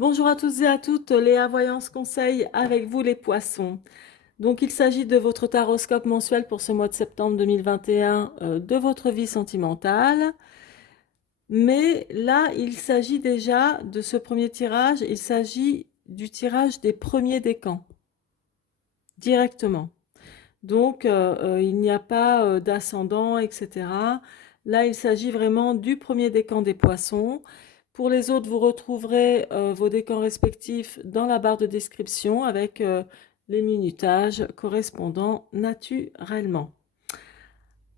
Bonjour à tous et à toutes, Léa Voyance Conseil avec vous les poissons. Donc il s'agit de votre taroscope mensuel pour ce mois de septembre 2021 de votre vie sentimentale. Mais là, il s'agit déjà de ce premier tirage, il s'agit du tirage des premiers décans, directement. Donc il n'y a pas d'ascendant, etc. Là, il s'agit vraiment du premier décan des poissons. Pour les autres, vous retrouverez vos décans respectifs dans la barre de description avec les minutages correspondant naturellement.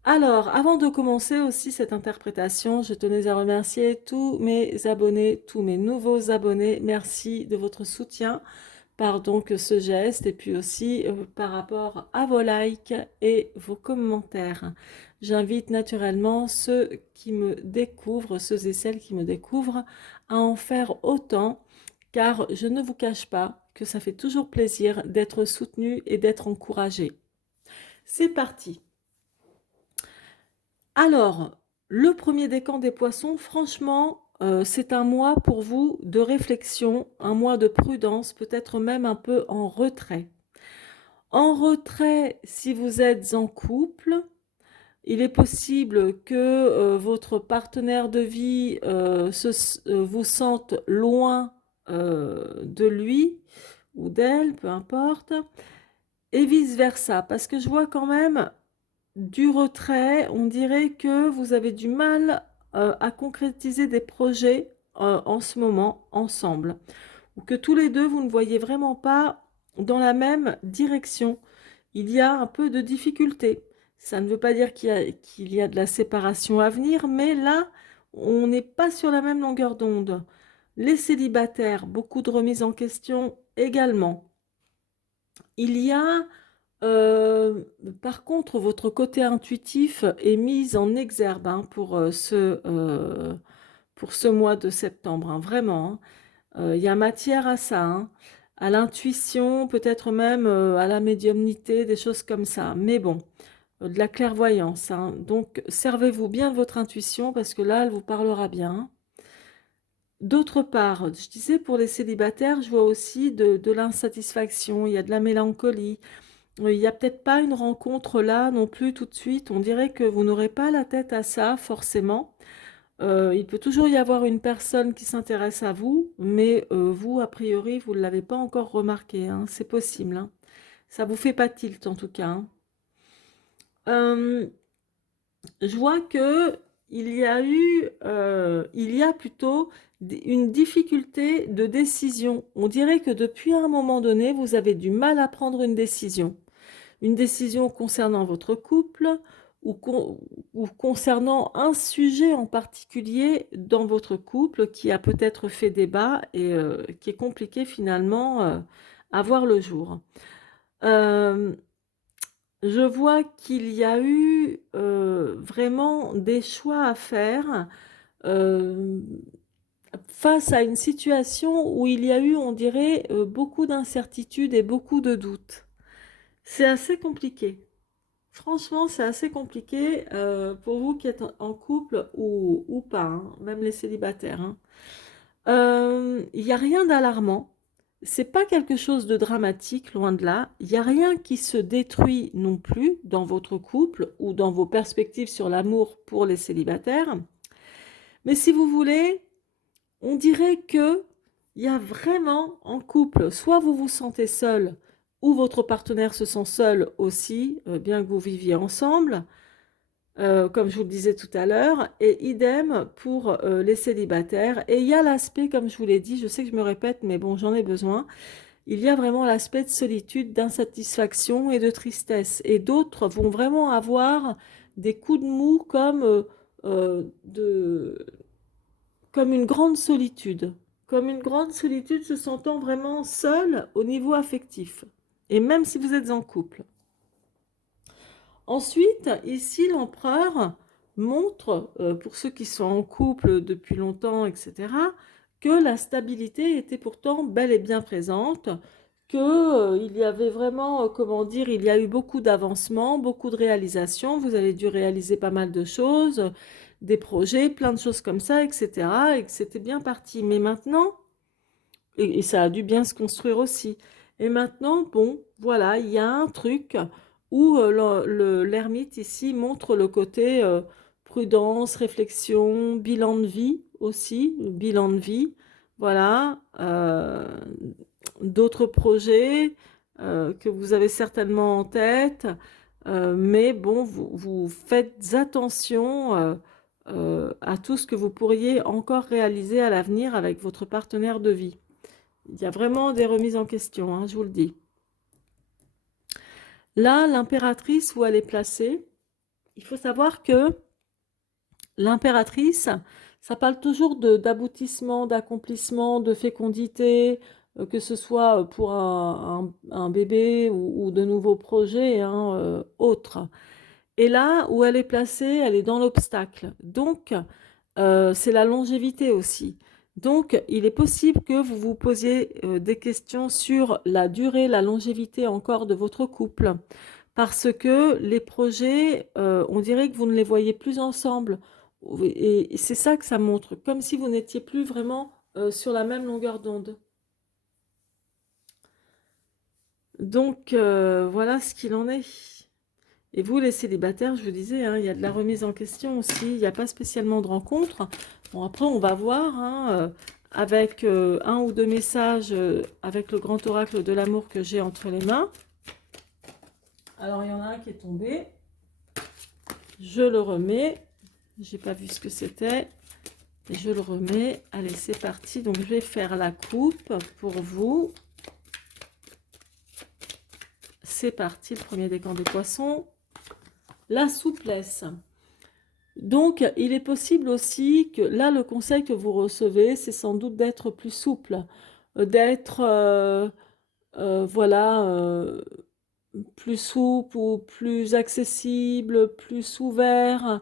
Alors, avant de commencer aussi cette interprétation, je tenais à remercier tous mes abonnés, tous mes nouveaux abonnés. Merci de votre soutien par donc ce geste et puis aussi par rapport à vos likes et vos commentaires. J'invite naturellement ceux qui me découvrent, ceux et celles qui me découvrent, à en faire autant, car je ne vous cache pas que ça fait toujours plaisir d'être soutenu et d'être encouragé. C'est parti. Alors, le premier décan des poissons, franchement, c'est un mois pour vous de réflexion, un mois de prudence, peut-être même un peu en retrait. En retrait, si vous êtes en couple, il est possible que votre partenaire de vie vous sente loin de lui ou d'elle, peu importe, et vice-versa, parce que je vois quand même du retrait, on dirait que vous avez du mal à concrétiser des projets en ce moment ensemble, ou que tous les deux, vous ne voyez vraiment pas dans la même direction. Il y a un peu de difficulté. Ça ne veut pas dire qu'il y a de la séparation à venir, mais là, on n'est pas sur la même longueur d'onde. Les célibataires, beaucoup de remises en question également. Il y a, euh, par contre, votre côté intuitif est mis en exergue hein, pour ce mois de septembre, hein, vraiment. Il y a matière à ça, hein, à l'intuition, peut-être même à la médiumnité, des choses comme ça. Mais bon, de la clairvoyance, hein. Donc, servez-vous bien de votre intuition parce que là, elle vous parlera bien. D'autre part, je disais pour les célibataires, je vois aussi de l'insatisfaction, il y a de la mélancolie. Il n'y a peut-être pas une rencontre là non plus tout de suite. On dirait que vous n'aurez pas la tête à ça forcément. Il peut toujours y avoir une personne qui s'intéresse à vous, mais vous, a priori, vous ne l'avez pas encore remarqué, hein. C'est possible, hein. Ça vous fait pas tilt en tout cas, hein. Euh, je vois que il y a plutôt une difficulté de décision. On dirait que depuis un moment donné, vous avez du mal à prendre une décision. Une décision concernant votre couple ou, ou concernant un sujet en particulier dans votre couple qui a peut-être fait débat et qui est compliqué finalement à voir le jour. Euh, je vois qu'il y a eu vraiment des choix à faire euh, face à une situation où il y a eu, on dirait, beaucoup d'incertitudes et beaucoup de doutes. C'est assez compliqué. Franchement, c'est assez compliqué pour vous qui êtes en couple ou pas, hein, même les célibataires, hein. Il n'y a rien d'alarmant. C'est pas quelque chose de dramatique, loin de là. Il n'y a rien qui se détruit non plus dans votre couple ou dans vos perspectives sur l'amour pour les célibataires. Mais si vous voulez, on dirait que il y a vraiment en couple, soit vous vous sentez seul, ou votre partenaire se sent seul aussi, bien que vous viviez ensemble, comme je vous le disais tout à l'heure, et idem pour les célibataires. Et il y a l'aspect, comme je vous l'ai dit, je sais que je me répète, mais bon, j'en ai besoin, il y a vraiment l'aspect de solitude, d'insatisfaction et de tristesse. Et d'autres vont vraiment avoir des coups de mou euh, de, comme une grande solitude. Comme une grande solitude se sentant vraiment seul au niveau affectif. Et même si vous êtes en couple. Ensuite, ici, l'empereur montre, pour ceux qui sont en couple depuis longtemps, etc., que la stabilité était pourtant bel et bien présente, que, il y avait vraiment, comment dire, il y a eu beaucoup d'avancements, beaucoup de réalisations, vous avez dû réaliser pas mal de choses, des projets, plein de choses comme ça, etc., et que c'était bien parti. Mais maintenant, Et ça a dû bien se construire aussi. Et maintenant, bon, voilà, il y a un truc où l'ermite ici montre le côté prudence, réflexion, bilan de vie aussi, bilan de vie. Voilà, d'autres projets que vous avez certainement en tête, mais bon, vous faites attention à tout ce que vous pourriez encore réaliser à l'avenir avec votre partenaire de vie. Il y a vraiment des remises en question, hein, je vous le dis. Là, l'impératrice, où elle est placée, il faut savoir que l'impératrice, ça parle toujours d'aboutissement, d'accomplissement, de fécondité, que ce soit pour un bébé ou de nouveaux projets hein, autres. Et là où elle est placée, elle est dans l'obstacle. Donc, c'est la longévité aussi. Donc, il est possible que vous vous posiez des questions sur la durée, la longévité encore de votre couple. Parce que les projets, on dirait que vous ne les voyez plus ensemble. Et c'est ça que ça montre, comme si vous n'étiez plus vraiment sur la même longueur d'onde. Donc, voilà ce qu'il en est. Et vous, les célibataires, je vous disais, hein, il y a de la remise en question aussi. Il n'y a pas spécialement de rencontre. Bon, après, on va voir hein, avec un ou deux messages avec le grand oracle de l'amour que j'ai entre les mains. Alors, il y en a un qui est tombé. Je le remets. J'ai pas vu ce que c'était. Et je le remets. Allez, c'est parti. Donc, je vais faire la coupe pour vous. C'est parti, le premier décan des poissons. La souplesse. Donc, il est possible aussi que là, le conseil que vous recevez, c'est sans doute d'être plus souple, d'être, voilà, plus souple ou plus accessible, plus ouvert,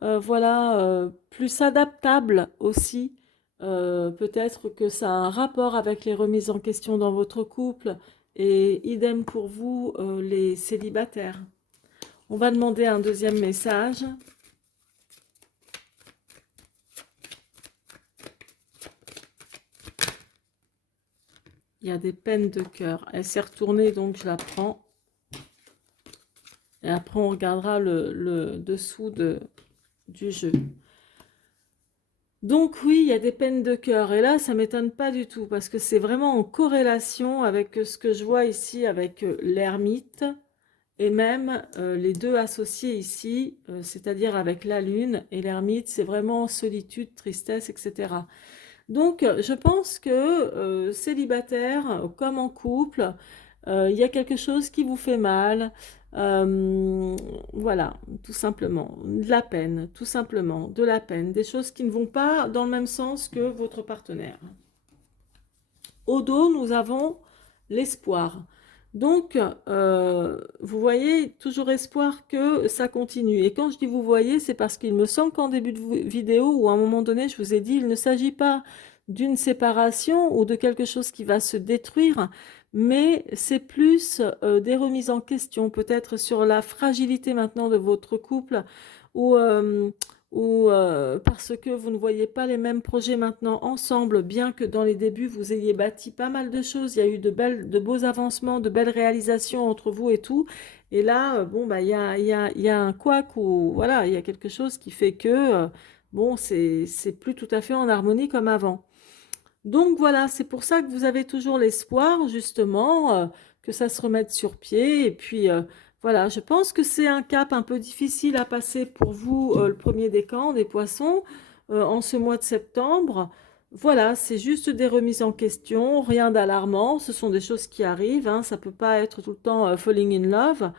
voilà, plus adaptable aussi. Peut-être que ça a un rapport avec les remises en question dans votre couple et idem pour vous, les célibataires. On va demander un deuxième message. Il y a des peines de cœur. Elle s'est retournée, donc je la prends. Et après, on regardera le dessous du jeu. Donc oui, il y a des peines de cœur. Et là, ça ne m'étonne pas du tout, parce que c'est vraiment en corrélation avec ce que je vois ici, avec l'ermite, et même les deux associés ici, c'est-à-dire avec la lune et l'ermite, c'est vraiment solitude, tristesse, etc. Donc, je pense que célibataire, comme en couple, il y a quelque chose qui vous fait mal. Voilà, tout simplement. De la peine, tout simplement. De la peine. Des choses qui ne vont pas dans le même sens que votre partenaire. Au dos, nous avons l'espoir. Donc, vous voyez, toujours espoir que ça continue. Et quand je dis vous voyez, c'est parce qu'il me semble qu'en début de vidéo, ou à un moment donné, je vous ai dit, il ne s'agit pas d'une séparation ou de quelque chose qui va se détruire, mais c'est plus des remises en question, peut-être sur la fragilité maintenant de votre couple, ou parce que vous ne voyez pas les mêmes projets maintenant ensemble, bien que dans les débuts, vous ayez bâti pas mal de choses, il y a eu de beaux avancements, de belles réalisations entre vous et tout. Et là, bon, bah, il y a un couac ou voilà, il y a quelque chose qui fait que, bon, c'est plus tout à fait en harmonie comme avant. Donc voilà, c'est pour ça que vous avez toujours l'espoir, justement, que ça se remette sur pied. Et puis, voilà, je pense que c'est un cap un peu difficile à passer pour vous, le premier décan des poissons, en ce mois de septembre. Voilà, c'est juste des remises en question, rien d'alarmant. Ce sont des choses qui arrivent, hein, ça ne peut pas être tout le temps falling in love.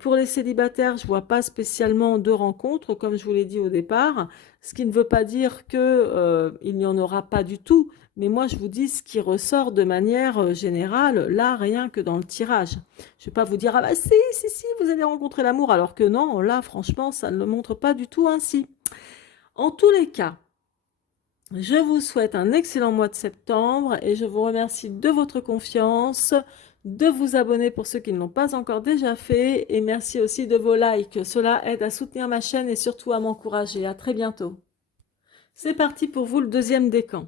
Pour les célibataires, je ne vois pas spécialement de rencontres, comme je vous l'ai dit au départ, ce qui ne veut pas dire que, il n'y en aura pas du tout. Mais moi, je vous dis ce qui ressort de manière générale, là, rien que dans le tirage. Je ne vais pas vous dire, ah bah si, si, si, vous allez rencontrer l'amour, alors que non, là, franchement, ça ne le montre pas du tout ainsi. En tous les cas, je vous souhaite un excellent mois de septembre et je vous remercie de votre confiance, de vous abonner pour ceux qui ne l'ont pas encore déjà fait et merci aussi de vos likes. Cela aide à soutenir ma chaîne et surtout à m'encourager. À très bientôt. C'est parti pour vous le deuxième décan.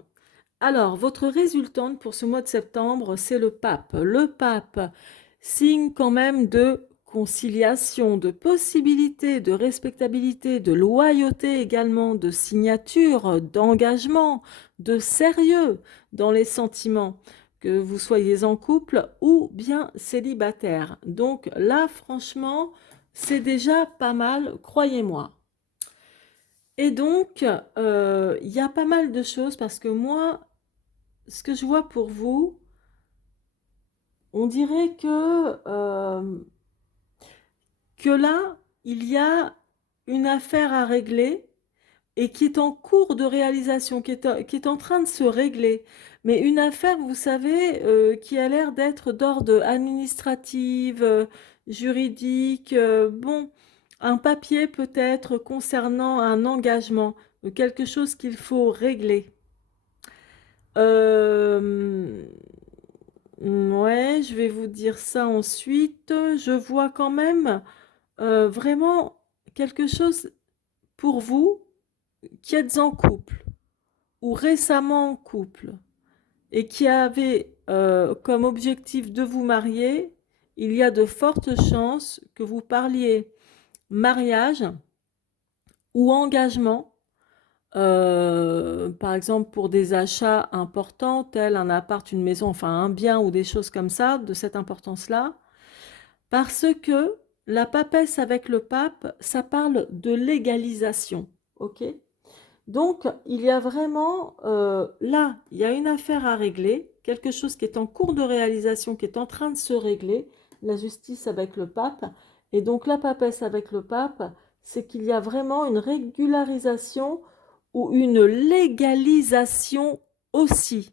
Alors, votre résultante pour ce mois de septembre, c'est le pape. Le pape, signe quand même de conciliation, de possibilité, de respectabilité, de loyauté également, de signature, d'engagement, de sérieux dans les sentiments, que vous soyez en couple ou bien célibataire. Donc là, franchement, c'est déjà pas mal, croyez-moi. Et donc, il y a pas mal de choses parce que moi, ce que je vois pour vous, on dirait que là, il y a une affaire à régler et qui est en cours de réalisation, qui est en train de se régler. Mais une affaire, vous savez, qui a l'air d'être d'ordre administratif, juridique, bon, un papier peut-être concernant un engagement, quelque chose qu'il faut régler. Euh, ouais, je vais vous dire ça ensuite. Je vois quand même vraiment quelque chose pour vous qui êtes en couple ou récemment en couple et qui avez comme objectif de vous marier. Il y a de fortes chances que vous parliez mariage ou engagement, par exemple pour des achats importants tels un appart, une maison, enfin un bien ou des choses comme ça de cette importance-là. Parce que la papesse avec le pape, ça parle de légalisation, ok? Donc, il y a vraiment, là, il y a une affaire à régler, quelque chose qui est en cours de réalisation, qui est en train de se régler, la justice avec le pape. Et donc, la papesse avec le pape, c'est qu'il y a vraiment une régularisation ou une légalisation aussi.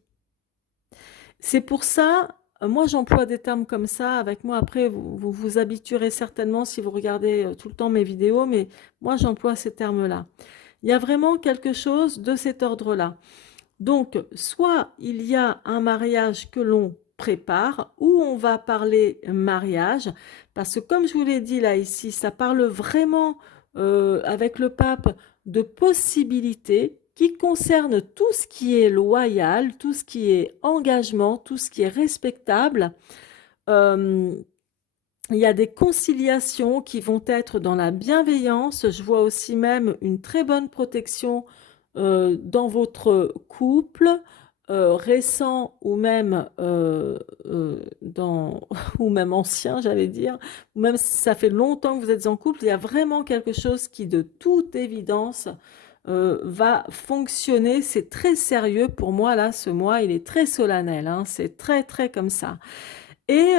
C'est pour ça, moi j'emploie des termes comme ça. Avec moi, après, vous vous habituerez certainement si vous regardez tout le temps mes vidéos, mais moi j'emploie ces termes-là. Il y a vraiment quelque chose de cet ordre-là. Donc, soit il y a un mariage que l'on prépare, ou on va parler mariage, parce que comme je vous l'ai dit là ici, ça parle vraiment avec le pape de possibilités qui concernent tout ce qui est loyal, tout ce qui est engagement, tout ce qui est respectable. Euh, il y a des conciliations qui vont être dans la bienveillance. Je vois aussi même une très bonne protection dans votre couple récent ou même, ou même ancien, j'allais dire, ou même si ça fait longtemps que vous êtes en couple, il y a vraiment quelque chose qui, de toute évidence, va fonctionner. C'est très sérieux pour moi, là, ce mois, il est très solennel, hein, c'est très, très comme ça. Et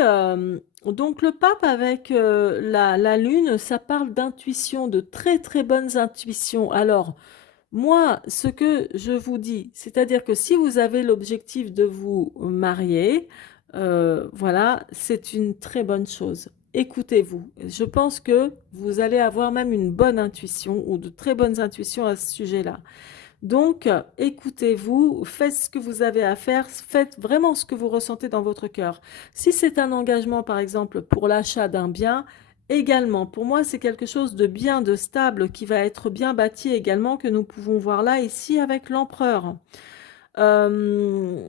donc le pape avec la lune, ça parle d'intuition, de très très bonnes intuitions. Alors, moi, ce que je vous dis, c'est-à-dire que si vous avez l'objectif de vous marier, voilà, c'est une très bonne chose. Écoutez-vous. Je pense que vous allez avoir même une bonne intuition ou de très bonnes intuitions à ce sujet-là. Donc, écoutez-vous, faites ce que vous avez à faire, faites vraiment ce que vous ressentez dans votre cœur. Si c'est un engagement, par exemple, pour l'achat d'un bien, également, pour moi, c'est quelque chose de bien, de stable, qui va être bien bâti également, que nous pouvons voir là, ici, avec l'empereur. Euh,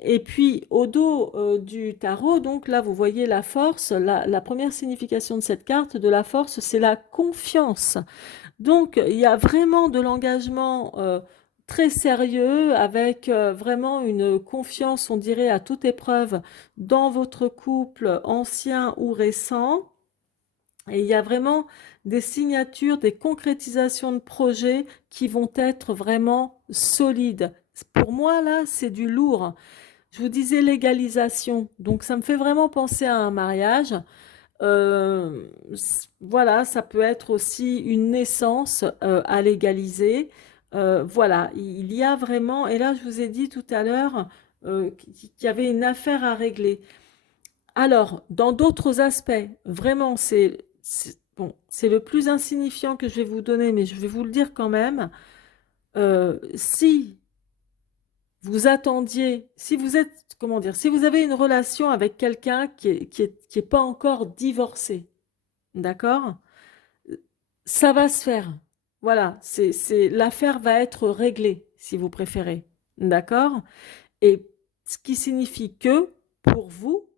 et puis, au dos du tarot, donc là, vous voyez la force. La première signification de cette carte, de la force, c'est la confiance. Donc, il y a vraiment de l'engagement très sérieux, avec vraiment une confiance, on dirait, à toute épreuve dans votre couple ancien ou récent. Et il y a vraiment des signatures, des concrétisations de projets qui vont être vraiment solides. Pour moi, là, c'est du lourd. Je vous disais légalisation. Donc, ça me fait vraiment penser à un mariage. Voilà, ça peut être aussi une naissance à légaliser. Voilà, il y a vraiment, et là je vous ai dit tout à l'heure qu'il y avait une affaire à régler. Alors, dans d'autres aspects, vraiment, bon, c'est le plus insignifiant que je vais vous donner, mais je vais vous le dire quand même. Si vous attendiez, si vous êtes, comment dire, si vous avez une relation avec quelqu'un qui est pas encore divorcé, d'accord? Ça va se faire. Voilà, l'affaire va être réglée, si vous préférez. D'accord? Et ce qui signifie que, pour vous,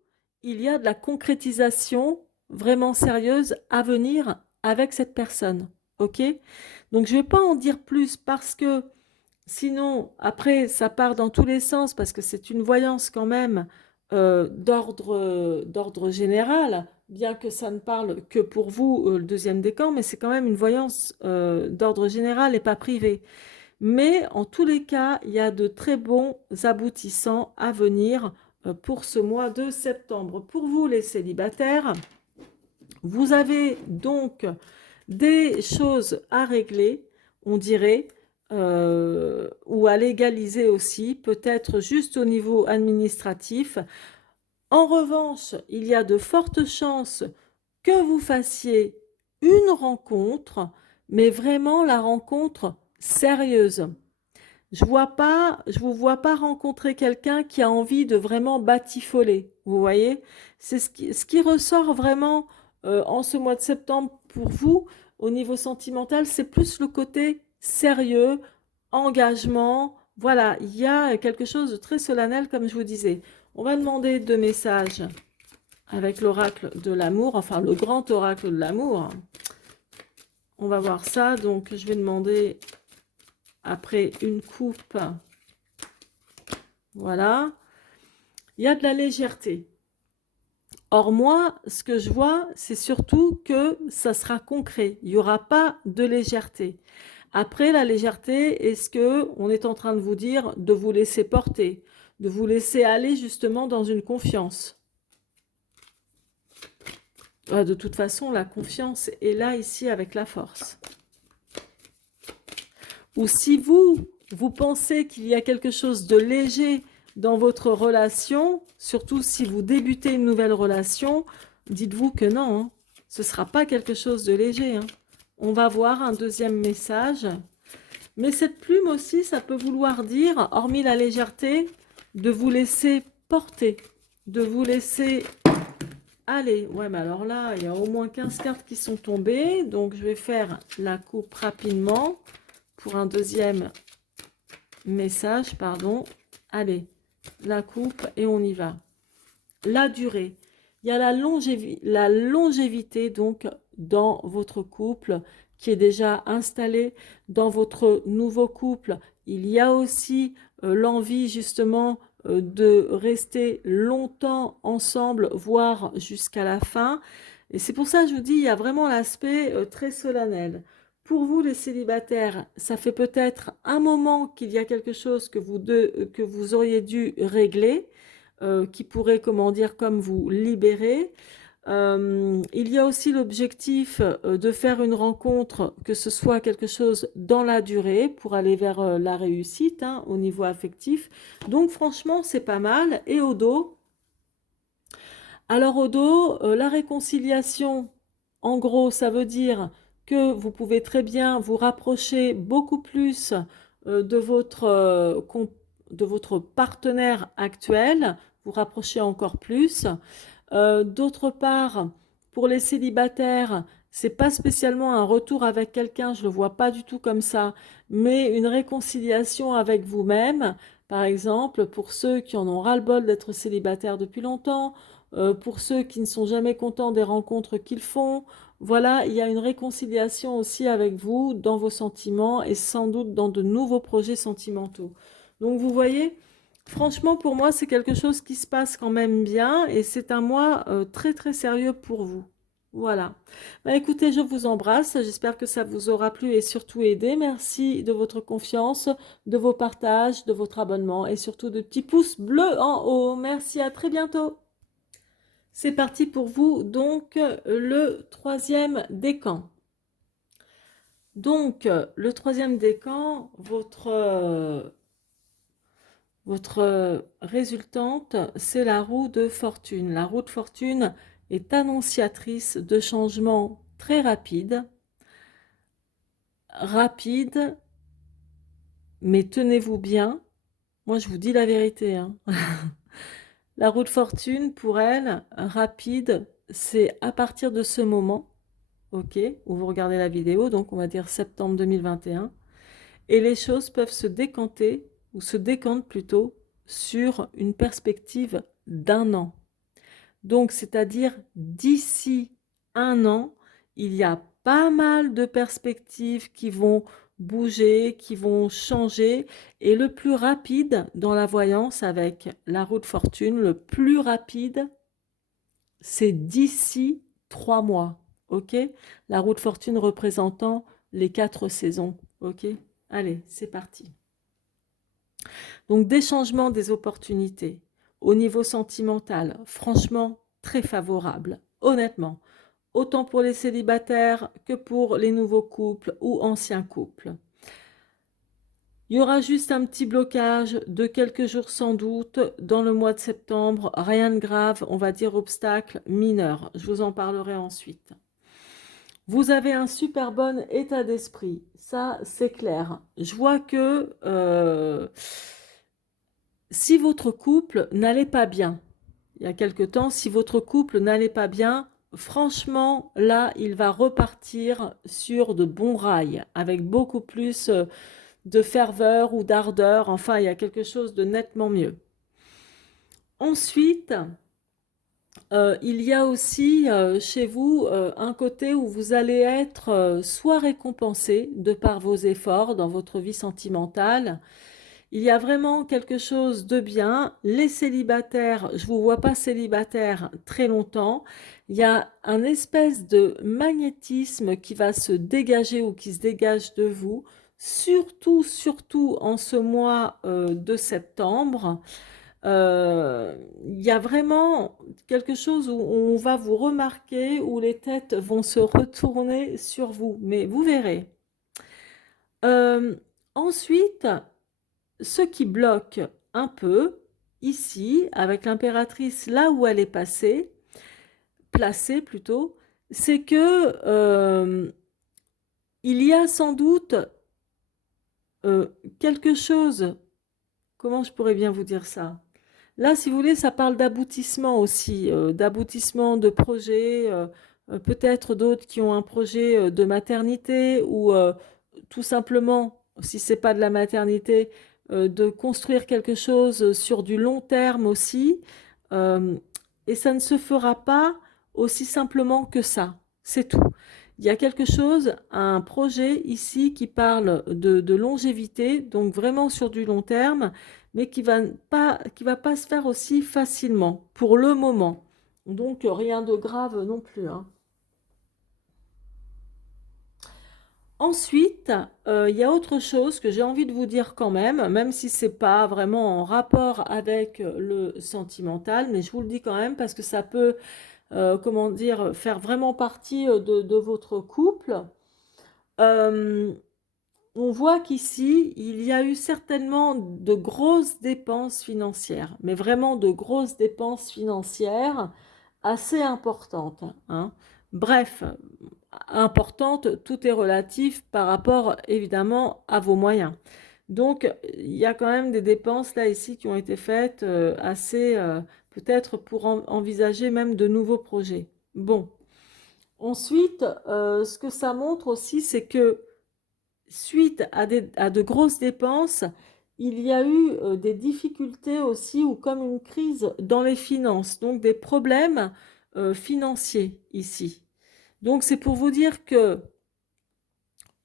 il y a de la concrétisation vraiment sérieuse à venir avec cette personne. OK? Donc, je ne vais pas en dire plus parce que sinon, après, ça part dans tous les sens parce que c'est une voyance quand même d'ordre général, bien que ça ne parle que pour vous, le deuxième décan, mais c'est quand même une voyance d'ordre général et pas privé. Mais en tous les cas, il y a de très bons aboutissants à venir pour ce mois de septembre. Pour vous, les célibataires, vous avez donc des choses à régler, on dirait, ou à légaliser aussi, peut-être juste au niveau administratif. En revanche, il y a de fortes chances que vous fassiez une rencontre, mais vraiment la rencontre sérieuse. Je vous vois pas rencontrer quelqu'un qui a envie de vraiment batifoler. Vous voyez, c'est ce qui ressort vraiment en ce mois de septembre pour vous au niveau sentimental, c'est plus le côté sérieux, engagement. Voilà, il y a quelque chose de très solennel, comme je vous disais. On va demander 2 messages avec l'oracle de l'amour, enfin le grand oracle de l'amour. On va voir ça. Donc, je vais demander après une coupe. Voilà. Il y a de la légèreté. Or, moi, ce que je vois, c'est surtout que ça sera concret. Il n'y aura pas de légèreté. Après, la légèreté, est-ce que on est en train de vous dire de vous laisser porter, de vous laisser aller justement dans une confiance? De toute façon, la confiance est là, ici, avec la force. Ou si vous pensez qu'il y a quelque chose de léger dans votre relation, surtout si vous débutez une nouvelle relation, dites-vous que non, hein, ce ne sera pas quelque chose de léger. Hein. On va voir un deuxième message. Mais cette plume aussi, ça peut vouloir dire, hormis la légèreté, de vous laisser porter, de vous laisser aller. Ouais, mais alors là, il y a au moins 15 cartes qui sont tombées, donc je vais faire la coupe rapidement pour un deuxième message, pardon. Allez, la coupe et on y va. La durée. Il y a la longévité donc dans votre couple qui est déjà installé dans votre nouveau couple. Il y a aussi l'envie justement de rester longtemps ensemble, voire jusqu'à la fin. Et c'est pour ça que je vous dis, il y a vraiment l'aspect très solennel. Pour vous, les célibataires, ça fait peut-être un moment qu'il y a quelque chose que vous auriez dû régler, qui pourrait, comment dire, comme vous libérer. Il y a aussi l'objectif de faire une rencontre, que ce soit quelque chose dans la durée pour aller vers la réussite hein, au niveau affectif. Donc franchement, c'est pas mal. Et au dos, alors au dos, la réconciliation, en gros, ça veut dire que vous pouvez très bien vous rapprocher beaucoup plus de votre partenaire actuel, vous rapprocher encore plus. D'autre part, pour les célibataires, c'est pas spécialement un retour avec quelqu'un, je le vois pas du tout comme ça, mais une réconciliation avec vous-même. Par exemple, pour ceux qui en ont ras-le-bol d'être célibataires depuis longtemps, pour ceux qui ne sont jamais contents des rencontres qu'ils font, voilà, il y a une réconciliation aussi avec vous dans vos sentiments et sans doute dans de nouveaux projets sentimentaux. Donc vous voyez, franchement, pour moi, c'est quelque chose qui se passe quand même bien et c'est un mois très très sérieux pour vous. Voilà. Bah, écoutez, je vous embrasse. J'espère que ça vous aura plu et surtout aidé. Merci de votre confiance, de vos partages, de votre abonnement et surtout de petits pouces bleus en haut. Merci, à très bientôt. C'est parti pour vous, donc le troisième décan. Donc, le troisième décan, votre résultante, c'est la roue de fortune. La roue de fortune est annonciatrice de changements très rapides, mais tenez-vous bien. Moi, je vous dis la vérité. Hein. La roue de fortune, pour elle, rapide, c'est à partir de ce moment, ok, où vous regardez la vidéo, donc on va dire septembre 2021, et les choses peuvent se décanter, ou se décante plutôt sur une perspective d'un an. Donc, c'est-à-dire d'ici un an, il y a pas mal de perspectives qui vont bouger, qui vont changer. Et le plus rapide dans la voyance avec la roue de fortune, le plus rapide, c'est d'ici 3 mois. OK? La roue de fortune représentant les 4 saisons. OK? Allez, c'est parti. Donc, des changements, des opportunités. Au niveau sentimental, franchement, très favorable. Honnêtement, autant pour les célibataires que pour les nouveaux couples ou anciens couples. Il y aura juste un petit blocage de quelques jours sans doute dans le mois de septembre. Rien de grave, on va dire obstacle mineur. Je vous en parlerai ensuite. Vous avez un super bon état d'esprit, ça c'est clair. Je vois que si votre couple n'allait pas bien, il y a quelque temps, si votre couple n'allait pas bien, franchement, là, il va repartir sur de bons rails, avec beaucoup plus de ferveur ou d'ardeur. Enfin, il y a quelque chose de nettement mieux. Ensuite, il y a aussi chez vous un côté où vous allez être soit récompensé de par vos efforts dans votre vie sentimentale. Il y a vraiment quelque chose de bien. Les célibataires, je ne vous vois pas célibataire très longtemps. Il y a un espèce de magnétisme qui va se dégager ou qui se dégage de vous, surtout en ce mois de septembre. Il y a vraiment quelque chose où on va vous remarquer, où les têtes vont se retourner sur vous. Mais vous verrez. Euh, Ensuite, ce qui bloque un peu, ici, avec l'impératrice, là où elle est placée plutôt, c'est que il y a sans doute quelque chose, comment je pourrais bien vous dire ça? Là, si vous voulez, ça parle d'aboutissement aussi, d'aboutissement de projets, peut-être d'autres qui ont un projet de maternité ou tout simplement, si c'est pas de la maternité, de construire quelque chose sur du long terme aussi. Euh, et ça ne se fera pas aussi simplement que ça. C'est tout. Il y a quelque chose, un projet ici qui parle de longévité, donc vraiment sur du long terme, mais qui va pas se faire aussi facilement pour le moment. Donc rien de grave non plus, hein. Ensuite, il y a autre chose que j'ai envie de vous dire quand même si c'est pas vraiment en rapport avec le sentimental, mais je vous le dis quand même parce que ça peut, comment dire, faire vraiment partie de votre couple. Euh, on voit qu'ici, il y a eu certainement de grosses dépenses financières, mais vraiment de grosses dépenses financières assez importantes, hein. Bref, importantes, tout est relatif par rapport évidemment à vos moyens. Donc, il y a quand même des dépenses là ici qui ont été faites assez, peut-être pour envisager même de nouveaux projets. Bon, ensuite, ce que ça montre aussi, c'est que suite à de grosses dépenses, il y a eu des difficultés aussi ou comme une crise dans les finances, donc des problèmes financiers ici. Donc c'est pour vous dire que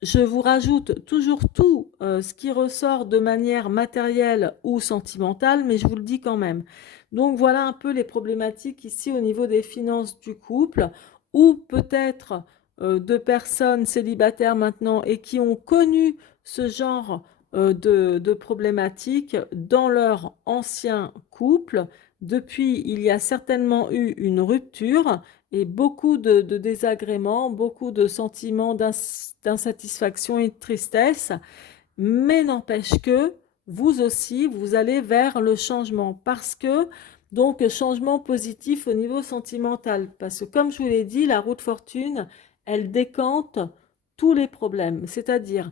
je vous rajoute toujours tout ce qui ressort de manière matérielle ou sentimentale, mais je vous le dis quand même. Donc voilà un peu les problématiques ici au niveau des finances du couple, ou peut-être de personnes célibataires maintenant et qui ont connu ce genre de problématiques dans leur ancien couple. Depuis, il y a certainement eu une rupture et beaucoup de désagréments, beaucoup de sentiments d'insatisfaction et de tristesse, mais n'empêche que vous aussi, vous allez vers le changement parce que, donc, changement positif au niveau sentimental. Parce que, comme je vous l'ai dit, la roue de fortune, elle décante tous les problèmes, c'est-à-dire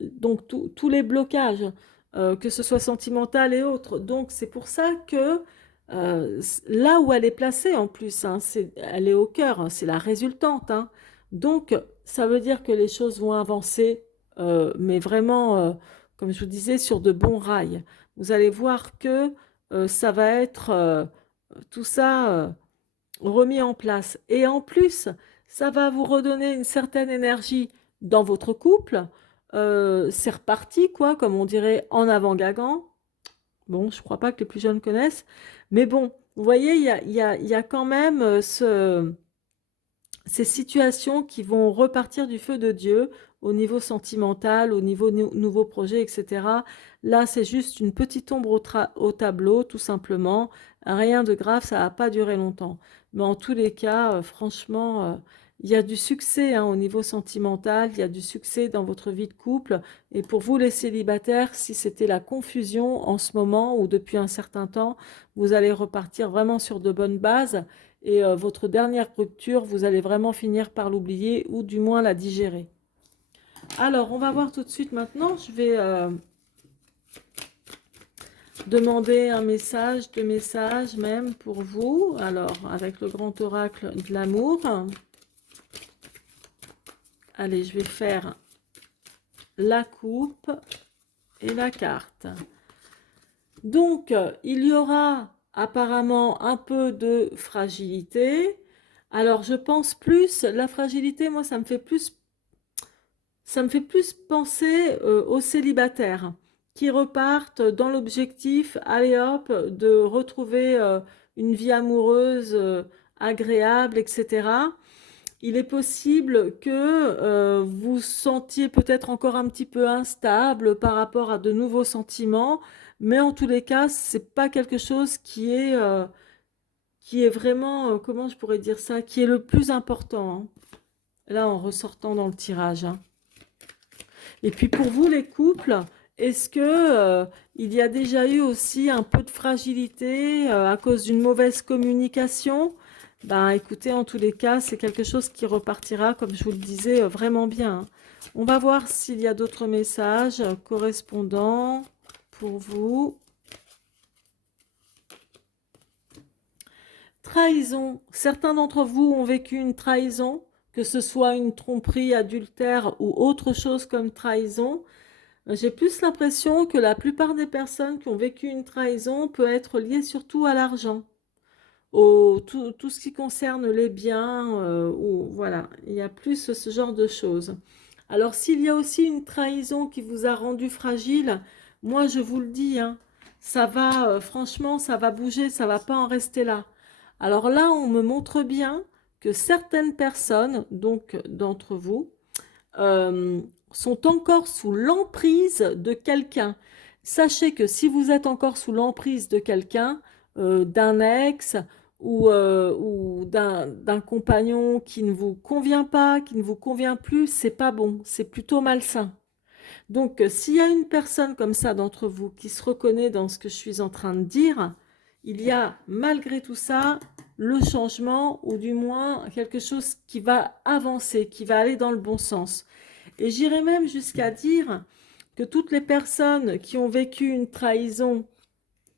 donc tous les blocages, que ce soit sentimental et autres. Donc, c'est pour ça que là où elle est placée en plus, hein, elle est au cœur, hein, c'est la résultante, hein. Donc, ça veut dire que les choses vont avancer, mais vraiment comme je vous disais, sur de bons rails. Vous allez voir que ça va être tout ça remis en place. Et en plus, ça va vous redonner une certaine énergie dans votre couple. C'est reparti, quoi, comme on dirait en avant Guingamp. Bon, je crois pas que les plus jeunes connaissent. Mais bon, vous voyez, il y a quand même ces situations qui vont repartir du feu de Dieu au niveau sentimental, au niveau nouveau projet, etc. Là, c'est juste une petite ombre au tableau, tout simplement. Rien de grave, ça va pas durer longtemps. Mais en tous les cas, franchement, il y a du succès hein, au niveau sentimental, il y a du succès dans votre vie de couple. Et pour vous, les célibataires, si c'était la confusion en ce moment ou depuis un certain temps, vous allez repartir vraiment sur de bonnes bases. Et votre dernière rupture, vous allez vraiment finir par l'oublier ou du moins la digérer. Alors, on va voir tout de suite maintenant. Je vais demander un message, deux messages même pour vous. Alors, avec le grand oracle de l'amour. Allez, je vais faire la coupe et la carte. Donc, il y aura apparemment un peu de fragilité. Alors, je pense plus, la fragilité, moi, ça me fait plus penser aux célibataires qui repartent dans l'objectif, allez hop, de retrouver une vie amoureuse agréable, etc. Il est possible que vous sentiez peut-être encore un petit peu instable par rapport à de nouveaux sentiments, mais en tous les cas, c'est pas quelque chose qui est vraiment, comment je pourrais dire ça, qui est le plus important, hein. Là, en ressortant dans le tirage, hein. Et puis pour vous, les couples, est-ce que il y a déjà eu aussi un peu de fragilité à cause d'une mauvaise communication? Ben écoutez, en tous les cas, c'est quelque chose qui repartira, comme je vous le disais, vraiment bien, hein. On va voir s'il y a d'autres messages correspondants pour vous. Trahison. Certains d'entre vous ont vécu une trahison, que ce soit une tromperie, adultère ou autre chose comme trahison. J'ai plus l'impression que la plupart des personnes qui ont vécu une trahison peut être liée surtout à l'argent, tout ce qui concerne les biens, ou voilà, il y a plus ce genre de choses. Alors s'il y a aussi une trahison qui vous a rendu fragile, moi je vous le dis, hein, ça va, franchement, ça va bouger, ça va pas en rester là. Alors là, on me montre bien que certaines personnes, donc d'entre vous, euh, sont encore sous l'emprise de quelqu'un. Sachez que si vous êtes encore sous l'emprise de quelqu'un, d'un ex ou d'un compagnon qui ne vous convient pas, qui ne vous convient plus, c'est pas bon, c'est plutôt malsain. Donc, s'il y a une personne comme ça d'entre vous qui se reconnaît dans ce que je suis en train de dire, il y a malgré tout ça le changement ou du moins quelque chose qui va avancer, qui va aller dans le bon sens. Et j'irais même jusqu'à dire que toutes les personnes qui ont vécu une trahison,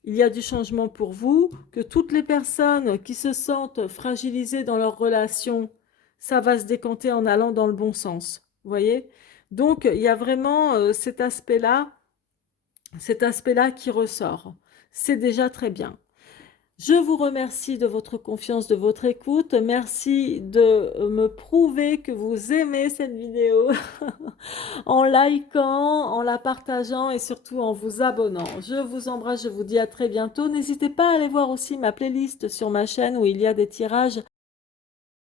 il y a du changement pour vous, que toutes les personnes qui se sentent fragilisées dans leur relation, ça va se décanter en allant dans le bon sens. Vous voyez? Donc, il y a vraiment cet aspect-là qui ressort. C'est déjà très bien. Je vous remercie de votre confiance, de votre écoute. Merci de me prouver que vous aimez cette vidéo en likant, en la partageant et surtout en vous abonnant. Je vous embrasse, je vous dis à très bientôt. N'hésitez pas à aller voir aussi ma playlist sur ma chaîne où il y a des tirages